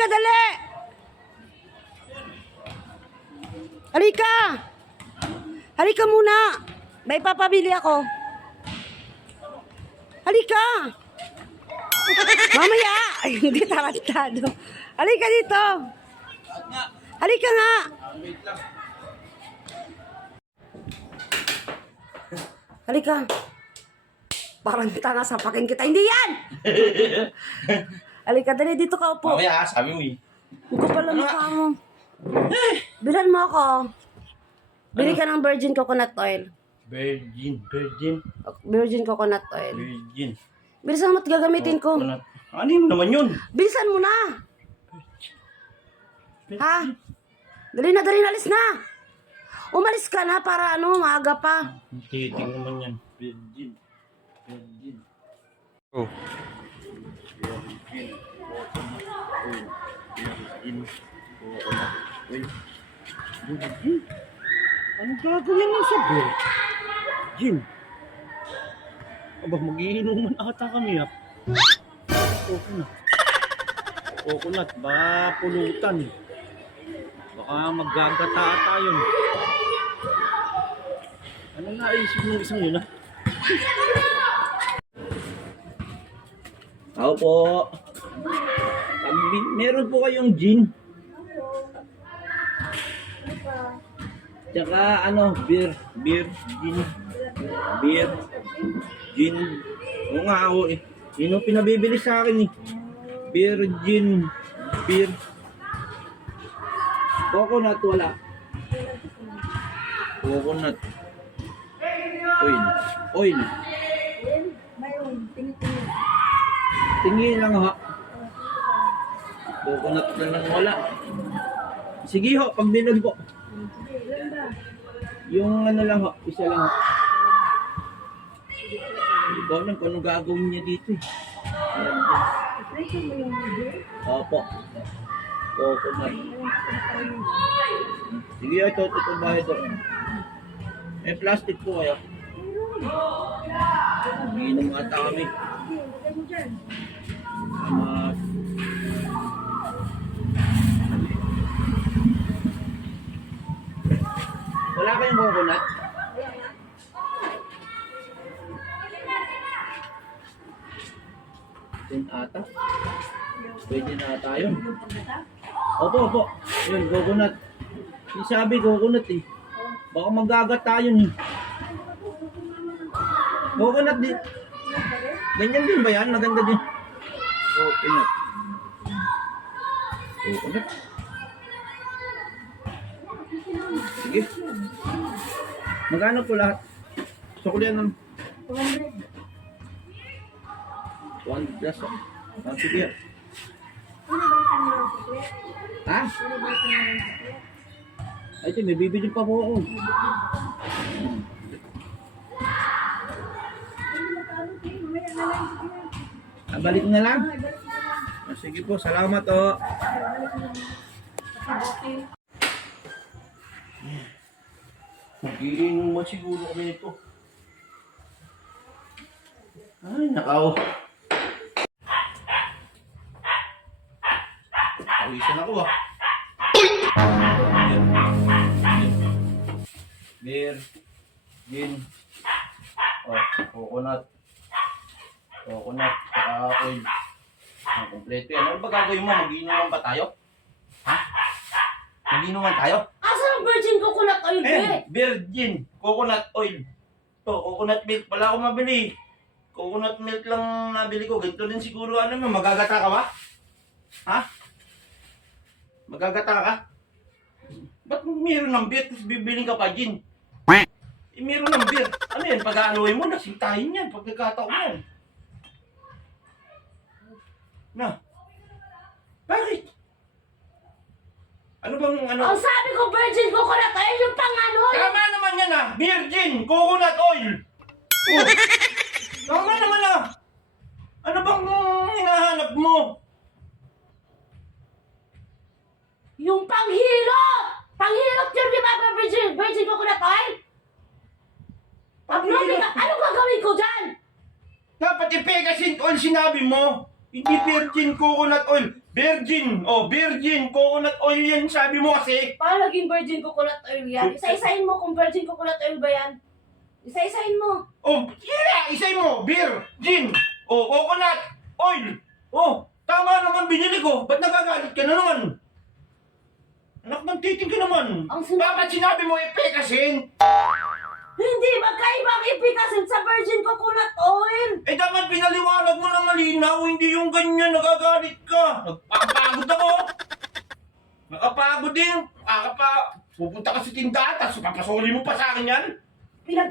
Halika, dali! Halika! Halika muna! May papabili ako. Halika! Mamaya! Ay, hindi tarantado. Halika dito! Halika nga! Halika! Parang tanga sa paking kita. Hindi yan! Halika, dali dito ka upo. Mamaya, sabi mo eh. Hindi ko pala mukha mo. Bilhan mo ako. Bili ka ng virgin coconut oil. Virgin. Virgin coconut oil. Virgin. Bilisan mo at gagamitin ko. Ano yun naman yun? Bilisan mo na. Ha? Dali na, alis na. Umalis ka na para maaga pa. Titing naman yan. Virgin. Oh. Virgin. Ano gagawin mo sa virgin? Aba, magiinuman ata kami ah. Coconut, ba pulutan. Baka maggagata tayo. Ano naisip mo isang yun ah? Ako po. Meron po kayong gin. Tsaka beer, gin. Oo nga ako eh. Yun ang pinabibili sa akin eh. Beer. Coconut wala. Coconut. Oil. Tingin lang ha. Coconut na lang wala. Sige ho, pagbilog po. Yung lang ho, isa lang ho. Hindi ko alam kung anong gagawin niya dito eh. Opo. Coconut. Sige ito bahay ito. May plastic po kayo. Inom ata kami. Wala kayong coconut? Yun ata. Pwede na ata yun. Opo. Yun, coconut. Sabi coconut eh. Baka magagata yun eh. Coconut din. Ganyan din ba yan? Maganda din. Coconut. Sige. Magkano po lahat? Suklian ng 100 plus. Sige. Ha? Ay, ito, may bibili pa po ako. Balik na lang? Sige po, salamat o. Mag-iinuman siguro kami nito. Ay, nakaw. Pawisan ako ah. Beer, gin, coconut, saka oil. Ang kompleto yan. Ano ba gagawin mo? Mag-iinuman ba tayo? Ha? Mag-iinuman tayo? Asan ang virgin coconut oil, Virgin coconut oil. To, coconut milk pala ako mabili. Coconut milk lang nabili ko. Ganito din siguro magagata ka ba? Ha? Magagata ka? Ba't meron ng beer tapos bibiling ka pa gin? Meron ng beer. Ano yan? Pag-aaloy mo, nasintahin yan. Pag nagkataon yan. Na? Bakit? Ano bang Ang sabi ko virgin coconut oil, yung Tama naman yan ah! Virgin coconut oil! Oh. Tama naman ah! Ano bang hinahanap mo? Yung panghilot! Panghilot yun, di ba? Virgin coconut oil? Ano gagawin ko dyan? Dapat i-Pegasin oil sinabi mo. Hindi virgin coconut oil. Virgin. Oh, virgin. Coconut oil yan, sabi mo kasi. Paano naging virgin coconut oil yan? Isa-isahin mo kung virgin coconut oil ba yan. Isa-isahin mo. Oh, yeah, isay mo. Virgin. Oh, coconut oil. Oh, tama naman binili ko. Ba't nagagalit ka na naman? Anak ng titing ka naman. Dapat sinabi mo epekasin. Hindi, magkaibang ipikasin sa virgin coconut oil. Eh dapat pinaliwanag mo na malinaw, hindi yung ganyan, nagagalit ka. Nagpapagod ako. Nakapagod din. Pupunta ka sa tindahan, tapos papasoli mo pa sa akin yan.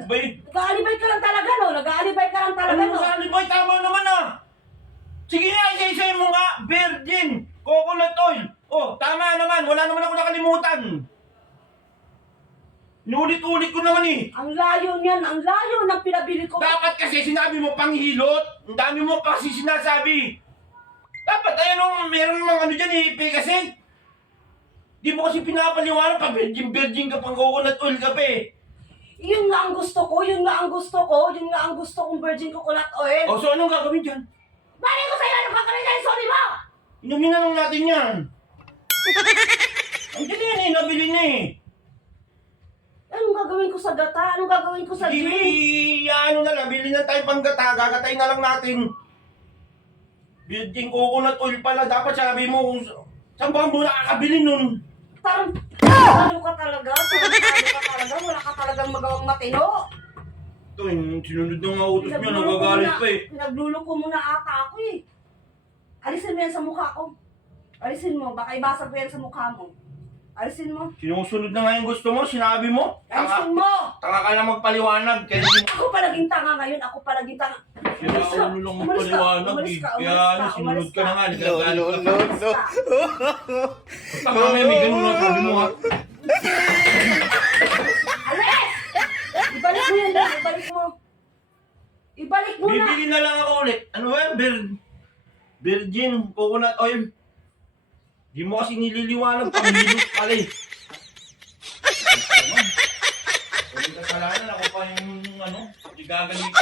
Bay, Nag-aalibay ka lang talaga, no? Nag-aalibay ka lang talaga, ano no? sa alibay? Tama naman ah. Sige nga, isa-isay mo nga. Virgin, coconut oil. Oh, tama naman, wala naman ako nakalimutan. Inulit-ulit ko naman eh. Ang layo niyan, ang layo ng pinabili ko. Dapat kasi sinabi mo panghilot. Ang dami mo pa kasi sinasabi. Dapat ayan o, meron mga ano dyan eh, kasi. Di mo kasi pinapaliwanag pa, virgin ka pang coconut oil ka pa eh. Yun nga ang gusto ko, yun nga ang gusto ko, yun nga ang gusto kong virgin coconut oil. O so anong gagawin dyan? Bali ko sa'yo, ano gagawin dyan? Sorry mo! Inumin na lang natin yan. Ang dali yan eh, nabili na eh. Anong gagawin ko sa gata? Anong gagawin ko sa gin? Ano na lang, bili na tayo pang gata, gagatay na lang natin. Virgin coconut oil pala, dapat sabi mo kung saan ba mo nakakabili nun? Tarantado ka talaga, wala ka talagang magawang matino. Ito, sinunod ng mga utos niya, nagagalit pa eh. Pinagluloko mo na ata ako eh. Alisin mo yan sa mukha ko. Alisin mo, baka ibasag ko yan sa mukha mo. Alisin mo. Sinusunod na nga yung gusto mo, sinabi mo. Alisin mo! Tanga ka lang magpaliwanag. Kaya hindi mo Ako pa naging tanga ngayon, ako pa naging tanga. sila ulo lang magpaliwanag eh. Kaya ano, sinunod ka na nga, nagagalit ka. Umalis ka. Tanga may ganun na sabi mo ha. Alis! Ibalik mo yan, Dad. Ibalik mo. Ibalik mo na. Bibili na lang ako ulit. Ano ba yan? Virgin coconut oil. Di mo kasi nililiwanag, pamilot pala eh. Ano? Huwag kasalanan, ako pa yung ano, igagalit ka.